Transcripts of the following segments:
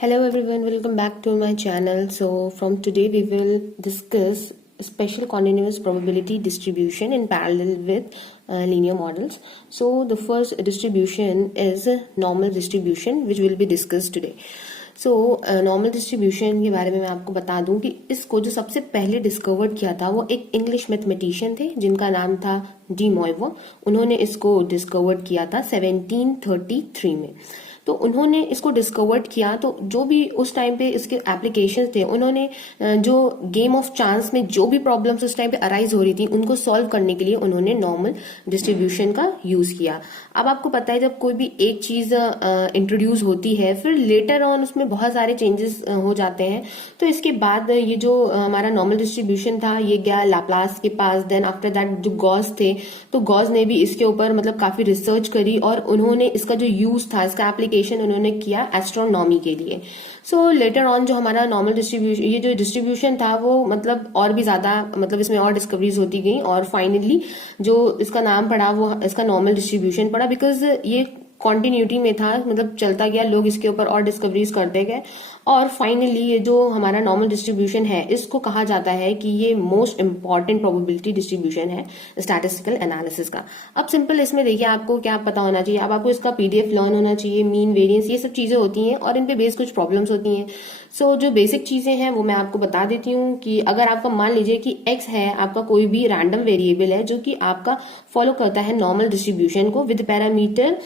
Hello everyone, welcome back to my channel. So from today we will discuss special continuous probability distribution in parallel with linear models. So the first distribution is normal distribution which will be discussed today. So normal distribution के बारे में मैं आपको बता दूं कि इसको जो सबसे पहले डिस्कवर्ड किया था वो एक इंग्लिश मैथमेटिशियन थे जिनका नाम था डी मॉयवर। उन्होंने इसको डिस्कवर्ड किया था 1733 में। तो उन्होंने इसको डिस्कवर्ड किया तो जो भी उस टाइम पे इसके एप्लीकेशंस थे, उन्होंने जो गेम ऑफ चांस में जो भी प्रॉब्लम्स उस टाइम पे अराइज हो रही थी उनको सॉल्व करने के लिए उन्होंने नॉर्मल डिस्ट्रीब्यूशन का यूज किया। अब आपको पता है जब कोई भी एक चीज इंट्रोड्यूस होती है फिर लेटर ऑन उसमें बहुत सारे चेंजेस हो जाते हैं। तो इसके बाद ये जो हमारा नॉर्मल डिस्ट्रीब्यूशन था ये गया लाप्लास के पास। देन आफ्टर दैट जो गॉस थे तो गॉस ने भी इसके ऊपर मतलब काफी रिसर्च करी और उन्होंने इसका जो यूज था, इसका एप्लीकेशन उन्होंने किया एस्ट्रोनॉमी के लिए। सो लेटर ऑन जो हमारा नॉर्मल डिस्ट्रीब्यूशन, ये जो डिस्ट्रीब्यूशन था वो मतलब और भी ज्यादा मतलब इसमें और डिस्कवरीज होती गई और फाइनली जो इसका नाम पड़ा वो इसका नॉर्मल डिस्ट्रीब्यूशन पड़ा। बिकॉज ये कॉन्टिन्यूटी में था, मतलब चलता गया, लोग इसके ऊपर और डिस्कवरीज करते गए और फाइनली ये जो हमारा नॉर्मल डिस्ट्रीब्यूशन है इसको कहा जाता है कि ये मोस्ट इंपॉर्टेंट प्रोबेबिलिटी डिस्ट्रीब्यूशन है स्टैटिस्टिकल एनालिसिस का। अब सिंपल इसमें देखिए आपको क्या पता होना चाहिए। अब आपको इसका पीडीएफ लर्न होना चाहिए, मीन वेरिएंस ये सब चीजें होती हैं और इन पे बेस कुछ प्रॉब्लम्स होती हैं। सो जो बेसिक चीजें हैं वो मैं आपको बता देती हूँ कि अगर आपका मान लीजिए कि x है, आपका कोई भी रैंडम वेरिएबल है जो कि आपका फॉलो करता है नॉर्मल डिस्ट्रीब्यूशन को with parameter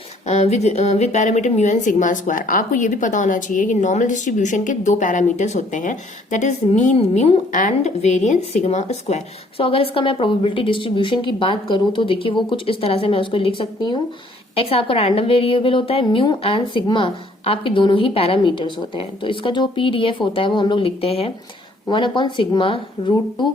mu and sigma square. आपको ये भी पता होना चाहिए कि नॉर्मल डिस्ट्रीब्यूशन के दो पैरामीटर्स होते हैं, that is mean mu and variance sigma square. So अगर इसका मैं प्रोबेबिलिटी डिस्ट्रीब्यूशन की बात करूं तो देखिए वो कुछ इस तरह से मैं उसको लिख सकती हूँ। एक्स आपका रैंडम वेरिएबल होता है, म्यू एंड सिग्मा आपके दोनों ही पैरामीटर्स होते हैं। तो इसका जो पीडीएफ होता है वो हम लोग लिखते हैं 1/सिग्मा√2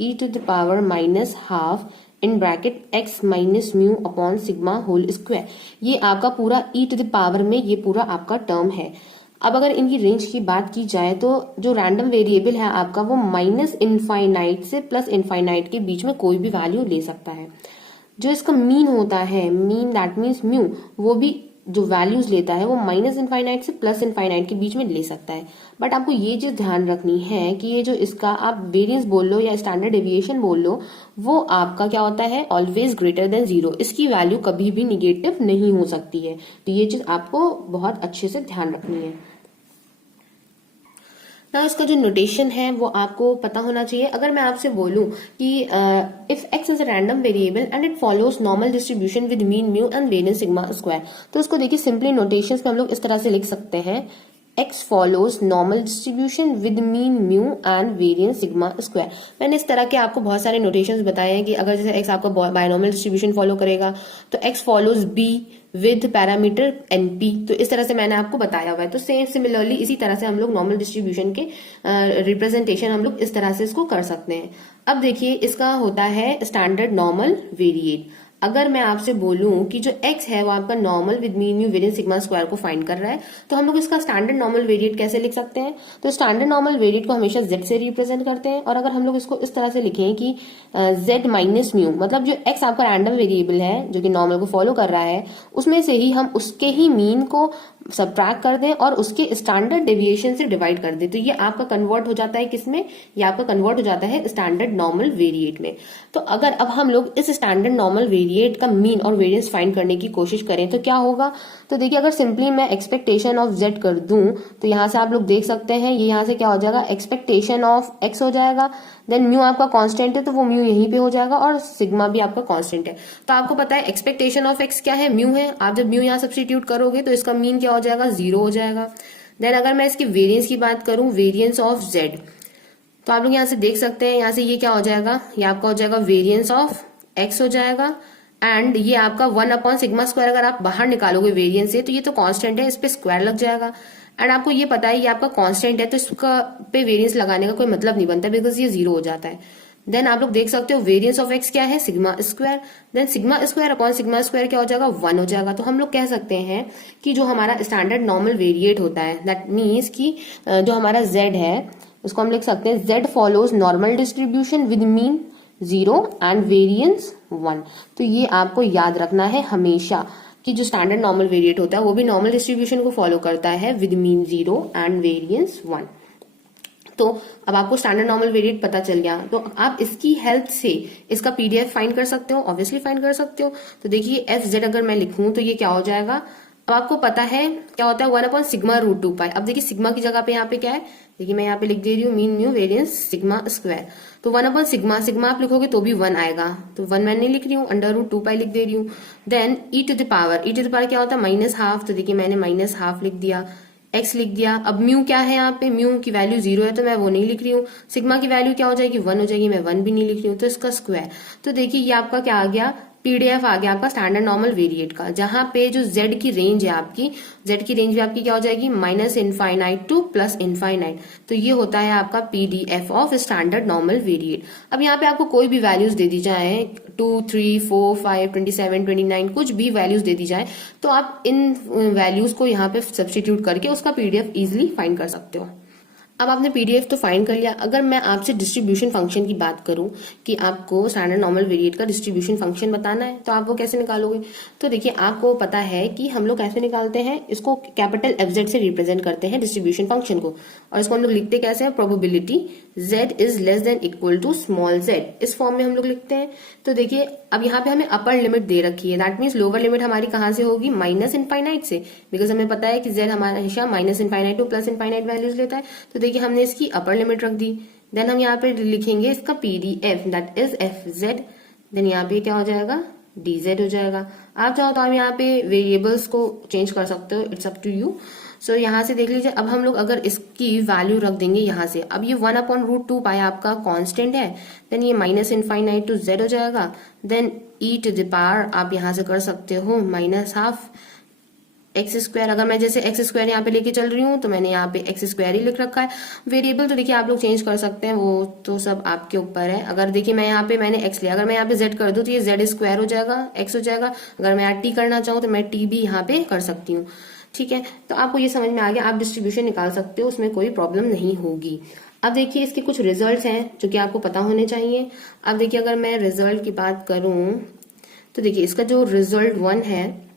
e to the power -12 in bracket x minus mu upon sigma whole square. ये आपका पूरा e टू द पावर में ये पूरा आपका टर्म है। अब अगर इनकी रेंज की बात की जाए तो जो रैंडम वेरिएबल है आपका वो -इनफाइनाइट से +इनफाइनाइट के बीच में कोई भी वैल्यू ले सकता है। जो इसका मीन होता है, मीन दैट मीन्स म्यू, वो भी जो वैल्यूज लेता है वो -इनफाइनाइट से +इनफाइनाइट के बीच में ले सकता है। बट आपको ये चीज ध्यान रखनी है कि ये जो इसका आप वेरिएंस बोल लो या स्टैंडर्ड डेविएशन बोल लो वो आपका क्या होता है, ऑलवेज ग्रेटर देन 0। इसकी वैल्यू कभी भी निगेटिव नहीं हो सकती है। तो ये चीज आपको बहुत अच्छे से ध्यान रखनी है। ना इसका जो नोटेशन है वो आपको पता होना चाहिए। अगर मैं आपसे बोलूं कि if x is a random variable and it follows normal distribution with mean mu and variance sigma square, तो इसको देखिए सिंपली नोटेशंस में हम लोग इस तरह से लिख सकते हैं, x follows normal distribution with mean mu and variance sigma square। मैंने इस तरह के आपको बहुत सारे नोटेशंस बताए हैं कि अगर जैसे x आपका बायनॉमियल डिस्ट्रीब्यूशन फॉलो करेगा तो x follows b with parameter np। तो इस तरह से मैंने आपको बताया हुआ है। तो सेम सिमिलरली इसी तरह से हम लोग नॉर्मल डिस्ट्रीब्यूशन के रिप्रेजेंटेशन हम लोग इस तरह से इसको कर सकते हैं। अब देखिए इसका होता है स्टैंडर्ड नॉर्मल वेरिएट। अगर मैं आपसे बोलूं कि जो x है वो आपका normal with mean mu variance sigma square को फाइंड कर रहा है तो हम लोग इसका स्टैंडर्ड नॉर्मल वेरिएट कैसे लिख सकते हैं। तो स्टैंडर्ड नॉर्मल वेरिएट को हमेशा z से रिप्रेजेंट करते हैं और अगर हम लोग इसको इस तरह से लिखें कि z माइनस म्यू, मतलब जो x आपका रैंडम वेरिएबल है जो कि नॉर्मल को फॉलो कर रहा है उसमें से ही हम उसके ही मीन को सबट्रैक्ट कर दें और उसके स्टैंडर्ड डेविएशन से डिवाइड कर दें, तो ये आपका कन्वर्ट हो जाता है किसमें, ये आपका कन्वर्ट हो जाता है स्टैंडर्ड नॉर्मल वेरिएट में। तो अगर अब हम लोग इस स्टैंडर्ड नॉर्मल वेरिएट का मीन और वेरिएंस फाइंड करने की कोशिश करें तो क्या होगा। तो देखिए अगर सिंपली मैं एक्सपेक्टेशन ऑफ z कर दूं तो यहाँ से आप लोग देख सकते हैं ये यहाँ से क्या हो जाएगा, एक्सपेक्टेशन ऑफ x हो जाएगा। देन म्यू आपका कांस्टेंट है तो वो म्यू यहीं पे हो जाएगा और सिग्मा भी आपका कांस्टेंट है। तो आपको पता है एक्सपेक्टेशन ऑफ x क्या है, म्यू है। आप जब म्यू यहाँ सब्स्टिट्यूट करोगे तो इसका मीन क्या हो जाएगा, 0 हो जाएगा। देन अगर मैं इसकी वेरिएंस की बात करूं, वेरिएंस ऑफ z, तो आप लोग यहाँ से देख सकते हैं यहाँ से ये क्या हो जाएगा, ये आपका हो जाएगा वेरिएंस ऑफ x हो जाएगा एंड ये आपका 1/सिग्मा स्क्वायर। अगर आप बाहर निकालोगे वेरिएंस से तो ये तो कांस्टेंट है, इस पे स्क्वायर लग जाएगा एंड आपको ये पता है ये आपका कांस्टेंट है तो इसका पे वेरिएंस लगाने का कोई मतलब नहीं बनता बिकॉज ये 0 हो जाता है। देन आप लोग देख सकते हो वेरिएंस ऑफ x क्या है, sigma square. Then sigma square upon sigma square क्या हो जाएगा, 1 हो जाएगा। तो हम लोग कह सकते हैं कि जो हमारा स्टैंडर्ड नॉर्मल वेरिएट होता है दैट मीन्स कि जो हमारा z है उसको हम लिख सकते हैं z follows normal distribution with mean 0 and variance 1। तो ये आपको याद रखना है हमेशा कि जो स्टैंडर्ड नॉर्मल वेरिएट होता है वो भी नॉर्मल डिस्ट्रीब्यूशन को फॉलो करता है विद मीन 0 एंड वेरिएंस 1। तो अब आपको स्टैंडर्ड नॉर्मल वेरिएट पता चल गया, तो आप इसकी हेल्प से इसका पीडीएफ फाइंड कर सकते हो, ऑब्वियसली फाइंड कर सकते हो। तो देखिए एफ जेड अगर मैं लिखूं तो ये क्या हो जाएगा, अब आपको पता है क्या होता है 1/σ√2π। अब देखिए सिग्मा की जगह पे यहाँ पे क्या है, देखिए मैं यहाँ पे लिख दे रही हूँ mean mu variance sigma square. तो 1/σ, सिग्मा आप लिखोगे तो भी 1 आएगा, तो 1 मैं नहीं लिख रही हूँ, √2π लिख दे रही हूँ। Then e to the power क्या होता है -½ तो देखिए मैंने -½ लिख दिया, x लिख दिया। अब म्यू क्या है, यहाँ पे म्यू की वैल्यू 0 है तो मैं वो नहीं लिख रही हूँ। सिग्मा की वैल्यू क्या हो जाएगी 1 हो जाएगी, मैं 1 भी नहीं लिख रही हूँ, तो इसका स्क्वायर। तो देखिए ये आपका क्या आ गया, पीडीएफ आ गया आपका स्टैंडर्ड नॉर्मल वेरिएट का, जहां पे जो z की रेंज है आपकी, z की रेंज भी आपकी क्या हो जाएगी -∞ टू +∞। तो ये होता है आपका PDF of standard normal variate. अब यहाँ पे आपको कोई भी वैल्यूज दे दी जाए 2, 3, 4, 5, 27, 29 कुछ भी वैल्यूज दे दी जाए तो आप इन वैल्यूज को यहाँ पे सब्सटीट्यूट करके उसका पीडीएफ इजिली फाइंड कर सकते हो। अब आपने पीडीएफ तो फाइंड कर लिया, अगर मैं आपसे डिस्ट्रीब्यूशन फंक्शन की बात करूं कि आपको स्टैंडर्ड नॉर्मल वेरिएट का डिस्ट्रीब्यूशन फंक्शन बताना है तो आप वो कैसे निकालोगे। तो देखिए आपको पता है कि हम लोग कैसे निकालते हैं, इसको कैपिटल एफजेड से रिप्रेजेंट करते हैं डिस्ट्रीब्यूशन फंक्शन को, और इसको हम लोग लिखते कैसे हैं, probability z is less than equal to small z, इस फॉर्म में हम लोग लिखते हैं। तो देखिए अब यहाँ पे हमें अपर लिमिट दे रखी है, दैट मीन्स लोअर लिमिट हमारी कहाँ से होगी, -∞ से, बिकॉज हमें पता है कि z हमारा हमेशा -∞ टू +∞ वैल्यूज लेता है। तो देखिए हमने इसकी अपर लिमिट रख दी, देन हम यहाँ पे लिखेंगे इसका PDF that is F Z, then यहाँ पे क्या हो जाएगा dz हो जाएगा। आप चाहो तो आप यहाँ पे वेरिएबल्स को चेंज कर सकते हो, इट्स अप टू यू। सो यहाँ से देख लीजिए, अब हम लोग अगर इसकी वैल्यू रख देंगे यहाँ से, अब ये 1/√2π आपका कांस्टेंट है, देन ये -∞ टू z हो जाएगा, then e to the power आप यहाँ से कर सकते हो -½ x²। अगर मैं जैसे x² यहाँ पे लेके चल रही हूँ तो मैंने यहाँ पे x² ही लिख रखा है। वेरिएबल तो देखिए आप लोग चेंज कर सकते हैं, वो तो सब आपके ऊपर है। अगर देखिए मैं यहाँ पे मैंने x लिया, अगर मैं यहाँ पे z कर दूँ तो ये z² हो जाएगा, x हो जाएगा। अगर मैं यहाँ t करना चाहूँ तो मैं t भी यहाँ पे कर सकती हूँ, ठीक है। तो आपको ये समझ में आ गया, आप डिस्ट्रीब्यूशन निकाल सकते हो, उसमें कोई प्रॉब्लम नहीं होगी। अब देखिए इसके कुछ रिजल्ट्स हैं जो कि आपको पता होने चाहिए। अब देखिए अगर मैं रिजल्ट की बात करूं तो देखिए इसका जो रिजल्ट 1 है,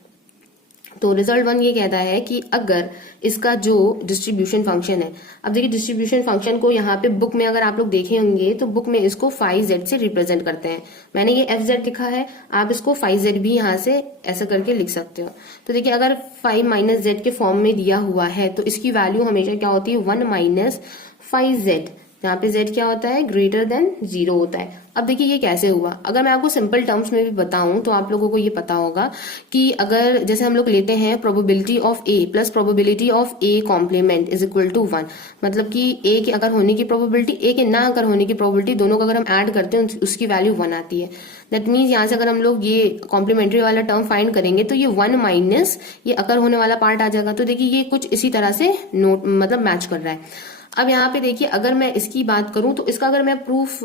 तो रिजल्ट 1 ये कहता है कि अगर इसका जो डिस्ट्रीब्यूशन फंक्शन है, अब देखिए डिस्ट्रीब्यूशन फंक्शन को यहाँ पे बुक में अगर आप लोग देखे होंगे तो बुक में इसको 5z से रिप्रेजेंट करते हैं। मैंने ये fz लिखा है, आप इसको 5z भी यहाँ से ऐसा करके लिख सकते हो। तो देखिए अगर 5 - z के फॉर्म में दिया हुआ है तो इसकी वैल्यू हमेशा क्या होती है 1 - 5z, यहाँ पे z क्या होता है ग्रेटर देन 0 होता है। अब देखिए ये कैसे हुआ, अगर मैं आपको सिंपल टर्म्स में भी बताऊं तो आप लोगों को ये पता होगा कि अगर जैसे हम लोग लेते हैं probability of a plus probability of a complement is equal to 1, मतलब कि a के अगर होने की प्रोबेबिलिटी, a के ना अगर होने की प्रोबेबिलिटी, दोनों को अगर हम ऐड करते हैं उसकी वैल्यू 1 आती है। दैट मीन्स यहाँ से अगर हम लोग ये कॉम्प्लीमेंट्री वाला टर्म फाइंड करेंगे तो ये 1 माइनस ये अकर होने वाला पार्ट आ जाएगा। तो देखिए ये कुछ इसी तरह से नोट मतलब मैच कर रहा है। अब यहाँ पे देखिए अगर मैं इसकी बात करूं तो इसका अगर मैं प्रूफ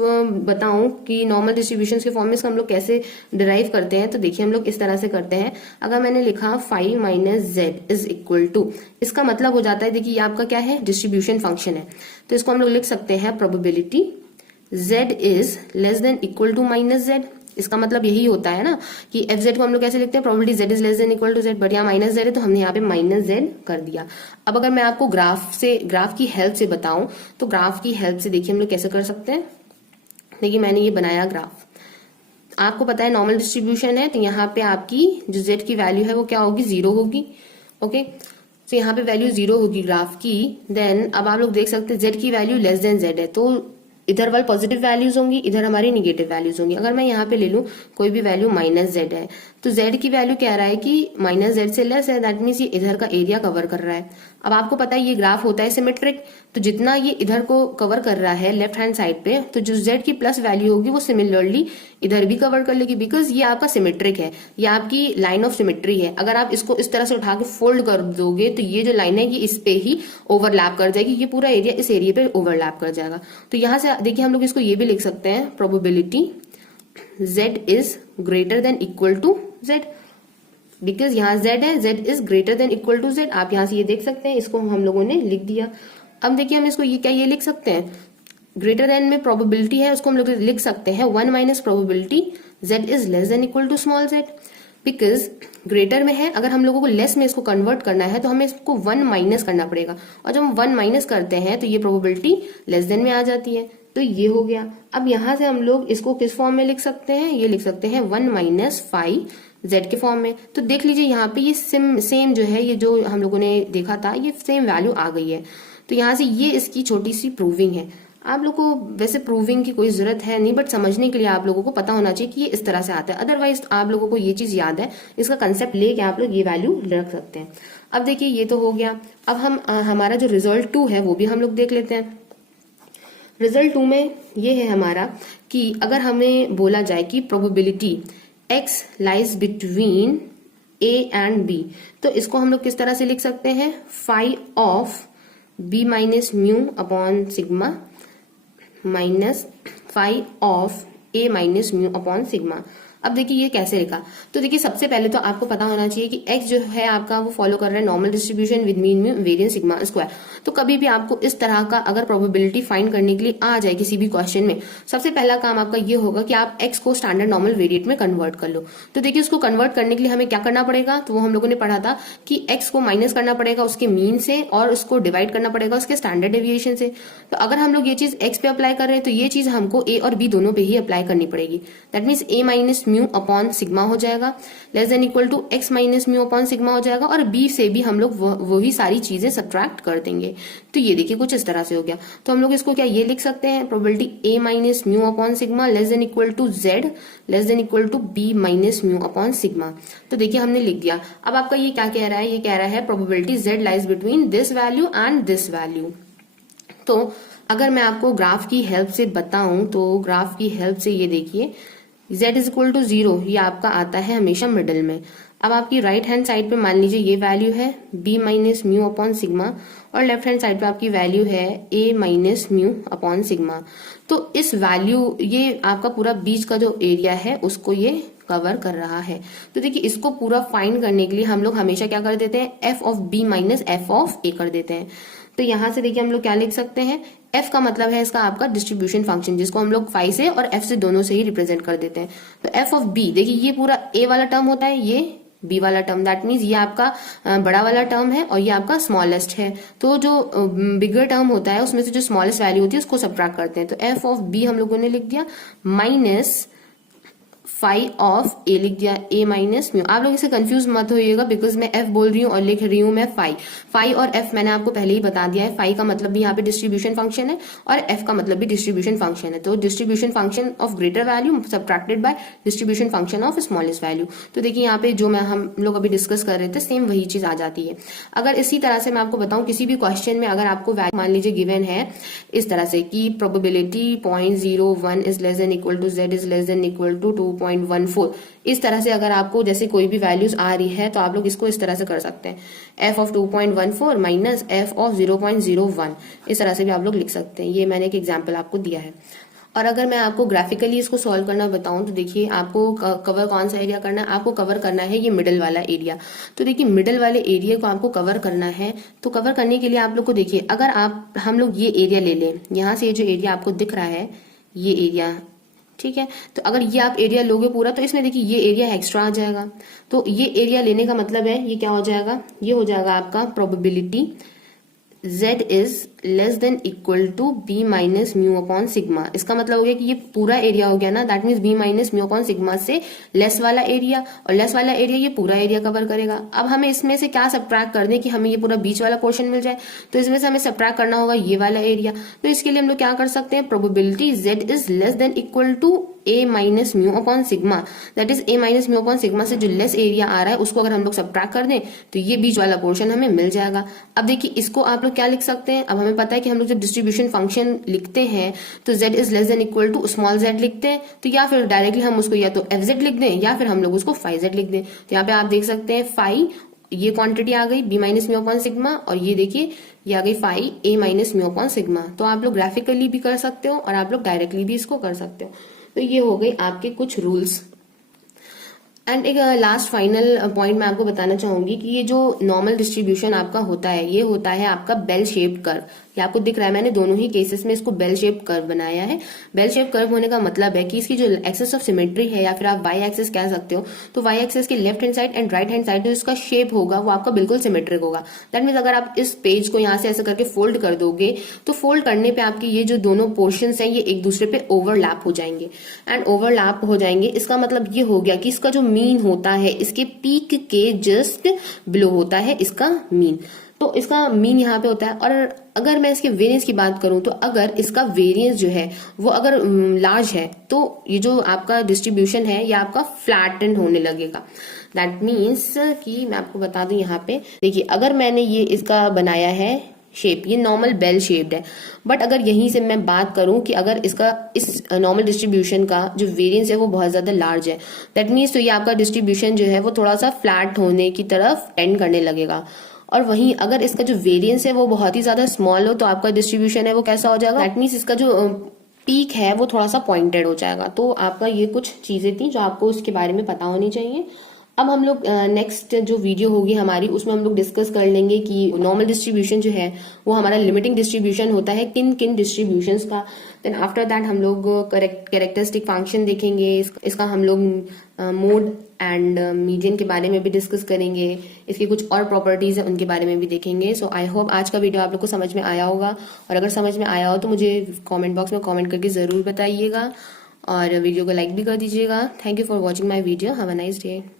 बताऊं कि नॉर्मल डिस्ट्रीब्यूशन के फॉर्म में इसका हम लोग कैसे डिराइव करते हैं, तो देखिए हम लोग इस तरह से करते हैं। अगर मैंने लिखा 5 - z इज इक्वल टू, इसका मतलब हो जाता है देखिए ये आपका क्या है डिस्ट्रीब्यूशन फंक्शन है, तो इसको हम लोग लिख सकते हैं probability z is less than equal to -z। इसका मतलब यही होता है ना कि fz को हम लोग कैसे लिखते हैं, probability z is less than equal to z, but यहाँ -z है तो हमने यहाँ पे -z कर दिया। अब अगर मैं आपको ग्राफ की हेल्प से बताऊं तो ग्राफ की हेल्प से देखिए हम लोग कैसे कर सकते हैं। देखिए मैंने ये बनाया ग्राफ, आपको पता है नॉर्मल डिस्ट्रीब्यूशन है तो यहाँ पे आपकी जो z की वैल्यू है वो क्या होगी 0 होगी, ओके। तो यहाँ पे वैल्यू 0 होगी ग्राफ की। देन अब आप लोग देख सकते हैं z की वैल्यू लेस देन z है, तो इधर वाली पॉजिटिव वैल्यूज होंगी, इधर हमारी निगेटिव वैल्यूज होंगी। अगर मैं यहाँ पे ले लूं कोई भी वैल्यू -z है तो z की वैल्यू कह रहा है कि -z से लेस है, दैट मीन्स ये इधर का एरिया कवर कर रहा है। अब आपको पता है ये ग्राफ होता है सिमेट्रिक, तो जितना ये इधर को कवर कर रहा है लेफ्ट हैंड साइड पे, तो जो z की प्लस वैल्यू होगी वो सिमिलरली इधर भी कवर कर लेगी, बिकॉज ये आपका सिमेट्रिक है, ये आपकी लाइन ऑफ सिमेट्री है। अगर आप इसको इस तरह से उठा के फोल्ड कर दोगे तो ये जो लाइन है ये इस पे ही ओवरलैप कर जाएगी, ये पूरा एरिया इस एरिया पे ओवरलैप कर जाएगा। तो यहाँ से देखिए हम लोग इसको ये भी लिख सकते हैं probability z is greater than equal to z, because यहाँ z है, z is greater than equal to z। आप यहाँ से ये देख सकते हैं, इसको हम लोगों ने लिख दिया। अब देखिए हम इसको ये लिख सकते हैं, ग्रेटर देन में प्रोबेबिलिटी है उसको हम लोग लिख सकते हैं 1 - probability z is less than equal to small z, because greater में है, अगर हम लोगों को लेस में इसको कन्वर्ट करना है तो हमें इसको 1 माइनस करना पड़ेगा, और जब हम 1 माइनस करते हैं तो ये प्रोबेबिलिटी लेस देन में आ जाती है। तो ये हो गया। अब यहां से हम लोग इसको किस फॉर्म में लिख सकते हैं, ये लिख सकते हैं 1 माइनस फाइव z के फॉर्म में। तो देख लीजिए यहाँ पे ये सेम जो है, ये जो हम लोगों ने देखा था, ये सेम वैल्यू आ गई है। तो यहाँ से ये इसकी छोटी सी प्रूविंग है। आप लोग को वैसे प्रूविंग की कोई जरूरत है नहीं, बट समझने के लिए आप लोगों को पता होना चाहिए कि ये इस तरह से आता है। अदरवाइज आप लोगों को ये चीज याद है, इसका कंसेप्ट लेके आप लोग ये वैल्यू रख सकते हैं। अब देखिए ये तो हो गया। अब हम हमारा जो रिजल्ट 2 है वो भी हम लोग देख लेते हैं। रिजल्ट 2 में ये है हमारा कि अगर हमें बोला जाए कि probability x lies between a and b, तो इसको हम लोग किस तरह से लिख सकते हैं, phi of b minus mu upon sigma minus phi of a minus mu upon sigma. अब देखिए ये कैसे लिखा। तो देखिए सबसे पहले तो आपको पता होना चाहिए कि x जो है आपका वो फॉलो कर रहा है normal distribution with mean mu variance sigma square. तो कभी भी आपको इस तरह का अगर प्रोबेबिलिटी फाइंड करने के लिए आ जाए किसी भी क्वेश्चन में, सबसे पहला काम आपका ये होगा कि आप x को स्टैंडर्ड नॉर्मल वेरिएट में कन्वर्ट कर लो। तो देखिए उसको कन्वर्ट करने के लिए हमें क्या करना पड़ेगा, तो वो हम लोगों ने पढ़ा था कि x को माइनस करना पड़ेगा उसके मीन से और उसको डिवाइड करना पड़ेगा उसके स्टैंडर्ड डेविएशन से। तो अगर हम लोग ये चीज x पे अप्लाई कर रहे हैं तो ये चीज हमको a और b दोनों पे ही अप्लाई करनी पड़ेगी। That means a minus mu upon sigma हो जाएगा, less than equal to x minus mu upon sigma हो जाएगा, और b से भी हम लोग वही सारी चीजें सब्ट्रैक्ट कर देंगे। तो ये देखिए कुछ इस तरह से हो गया। तो हम लोग इसको क्या ये लिख सकते हैं, probability a minus mu upon sigma less than equal to z less than equal to b minus mu upon sigma. तो देखिए हमने लिख दिया। अब आपका ये क्या कह रहा है, ये कह रहा है probability z lies between this value and this value. तो अगर मैं आपको ग्राफ की हेल्प से बताऊं तो ग्राफ की हेल्प से ये देखिए z इज इक्वल टू 0, ये आपका आता है हमेशा मिडिल में। अब आपकी राइट हैंड साइड पे मान लीजिए ये वैल्यू है b minus mu upon sigma, और लेफ्ट हैंड साइड पे आपकी वैल्यू है a minus mu upon sigma. तो इस वैल्यू, ये आपका पूरा बीच का जो एरिया है उसको ये कवर कर रहा है। तो देखिए इसको पूरा फाइंड करने के लिए हम लोग हमेशा क्या कर देते हैं, f of b minus f of a कर देते हैं। तो यहां से देखिए हम लोग क्या लिख सकते हैं, f का मतलब है इसका आपका डिस्ट्रीब्यूशन फंक्शन, जिसको हम लोग फाई से और f से दोनों से ही रिप्रेजेंट कर देते हैं। तो f ऑफ b, देखिए ये पूरा a वाला टर्म होता है, ये b वाला टर्म, दैट मीन्स ये आपका बड़ा वाला टर्म है और ये आपका स्मॉलेस्ट है। तो जो बिगर टर्म होता है उसमें से जो स्मॉलेस्ट वैल्यू होती है उसको सब्ट्रैक्ट करते हैं। तो f ऑफ b हम लोगों ने लिख दिया माइनस फाई ऑफ a लिख दिया, a माइनस म्यू। आप लोग इसे कंफ्यूज मत होइएगा, बिकॉज मैं f बोल रही हूँ और लिख रही हूँ मैं फाई। फाई और f मैंने आपको पहले ही बता दिया है। फाई का मतलब भी यहाँ पे डिस्ट्रीब्यूशन फंक्शन है और f का मतलब भी डिस्ट्रीब्यूशन फंक्शन है। तो distribution function of greater value subtracted by distribution function of smallest value. तो देखिए यहाँ पे जो हम लोग अभी डिस्कस कर रहे थे सेम वही चीज आ जाती है। अगर इसी तरह से मैं आपको बताऊं, किसी भी क्वेश्चन में अगर आपको वैल्यू मान लीजिए गिवन है इस तरह से कि probability 0.01 is less than equal to z is less than equal to 2.14, इस तरह से अगर आपको जैसे कोई भी वैल्यूज आ रही है तो आप लोग इसको इस तरह से कर सकते हैं, f of 2.14 minus f of 0.01, इस तरह से भी आप लोग लिख सकते हैं। ये मैंने एक एग्जांपल आपको दिया है। और अगर मैं आपको ग्राफिकली इसको सॉल्व करना बताऊं तो देखिए आपको कवर कौन सा एरिया करना है, आपको कवर करना है ये मिडिल वाला एरिया। तो देखिए मिडिल वाले एरिया को आपको कवर करना है, तो कवर करने के लिए आप लोग को देखिए, अगर हम लोग ये एरिया ले लें, यहाँ से ये जो एरिया आपको दिख रहा है ये एरिया, ठीक है, तो अगर ये आप एरिया लोगे पूरा तो इसमें देखिए ये एरिया एक्स्ट्रा आ जाएगा। तो ये एरिया लेने का मतलब है ये क्या हो जाएगा, ये हो जाएगा आपका probability z is less than equal to b minus mu upon sigma. इसका मतलब हो गया कि ये पूरा एरिया हो गया ना, that means b minus mu upon sigma से लेस वाला एरिया, और लेस वाला एरिया ये पूरा एरिया कवर करेगा। अब हमें इसमें से क्या सब्ट्रैक्ट कर दें कि हमें ये पूरा बीच वाला पोर्शन मिल जाए, तो इसमें से हमें सब्ट्रैक्ट करना होगा ये वाला एरिया। तो इसके लिए हम लोग क्या कर सकते हैं, probability z is less than equal to a minus mu upon sigma, that is a minus mu upon sigma से जो लेस एरिया आ रहा है उसको अगर हम लोग सब्ट्रैक्ट कर दें तो ये बीच वाला पोर्शन हमें मिल जाएगा। अब देखिए इसको आप लोग क्या लिख सकते हैं, अब हमें पता है कि हम लोग जब डिस्ट्रीब्यूशन फंक्शन लिखते हैं तो z is less than equal to small z लिखते हैं, तो या फिर डायरेक्टली हम उसको या तो fz लिख दें या फिर हम लोग उसको फाई z लिख दें। तो यहाँ पे आप देख सकते हैं फाई, ये क्वांटिटी आ गई b minus mu upon sigma, और ये देखिए ये आ गई phi a minus mu upon sigma. तो आप लोग ग्राफिकली भी कर सकते हो और आप लोग डायरेक्टली भी इसको कर सकते हो। तो ये हो गई आपके कुछ रूल्स। एंड एक लास्ट फाइनल पॉइंट मैं आपको बताना चाहूंगी कि ये जो नॉर्मल डिस्ट्रीब्यूशन आपका होता है ये होता है आपका बेल शेप्ड कर्व, ये आपको दिख रहा है, मैंने दोनों ही केसेस में इसको बेल शेप कर्व बनाया है। बेल शेप कर्व होने का मतलब है कि इसकी जो एक्सेस ऑफ सिमेट्री है या फिर आप वाई एक्सेस कह सकते हो, तो वाई एक्सेस की left hand side and right hand side जो इसका शेप होगा वो आपका बिल्कुल सिमेट्रिक होगा। दैट मीन्स अगर आप इस पेज को यहाँ से ऐसे करके फोल्ड कर दोगे तो फोल्ड करने पे आपके ये जो दोनों पोर्शंस हैं ये एक दूसरे पे ओवरलैप हो जाएंगे। एंड ओवरलैप हो जाएंगे इसका मतलब ये हो गया कि इसका जो मीन होता है इसके पीक के जस्ट बिलो होता है इसका मीन। तो इसका मीन यहाँ पे होता है। और अगर मैं इसके वेरिएंस की बात करूं तो अगर इसका वेरिएंस जो है वो अगर लार्ज है तो ये जो आपका डिस्ट्रीब्यूशन है ये आपका फ्लैटन होने लगेगा। दैट मीन्स कि मैं आपको बता दूं यहाँ पे देखिए, अगर मैंने ये इसका बनाया है शेप, ये नॉर्मल बेल शेप्ड है, बट अगर यहीं से मैं बात करूं कि अगर इसका इस नॉर्मल डिस्ट्रीब्यूशन का जो वेरिएंस है वो बहुत ज्यादा लार्ज है, दैट मीन्स तो ये आपका डिस्ट्रीब्यूशन जो है वो थोड़ा सा फ्लैट होने की तरफ टेंड करने लगेगा। और वहीं अगर इसका जो वेरिएंस है वो बहुत ही ज्यादा स्मॉल हो तो आपका डिस्ट्रीब्यूशन है वो कैसा हो जाएगा, दैट मीन्स इसका जो पीक है वो थोड़ा सा पॉइंटेड हो जाएगा। तो आपका ये कुछ चीजें थी जो आपको उसके बारे में पता होनी चाहिए। अब हम लोग नेक्स्ट जो वीडियो होगी हमारी उसमें हम लोग डिस्कस कर लेंगे कि नॉर्मल डिस्ट्रीब्यूशन जो है वो हमारा लिमिटिंग डिस्ट्रीब्यूशन होता है किन किन डिस्ट्रीब्यूशंस का। देन आफ्टर दैट हम लोग कैरेक्टरिस्टिक फंक्शन देखेंगे, इसका हम लोग मोड एंड मीडियन के बारे में भी डिस्कस करेंगे, इसकी कुछ और प्रॉपर्टीज है उनके बारे में भी देखेंगे। सो आई होप आज का वीडियो आप लोग को समझ में आया होगा, और अगर समझ में आया हो तो मुझे कमेंट बॉक्स में कमेंट करके जरूर बताइएगा और वीडियो को लाइक भी कर दीजिएगा। Thank you for watching my video. Have a nice day.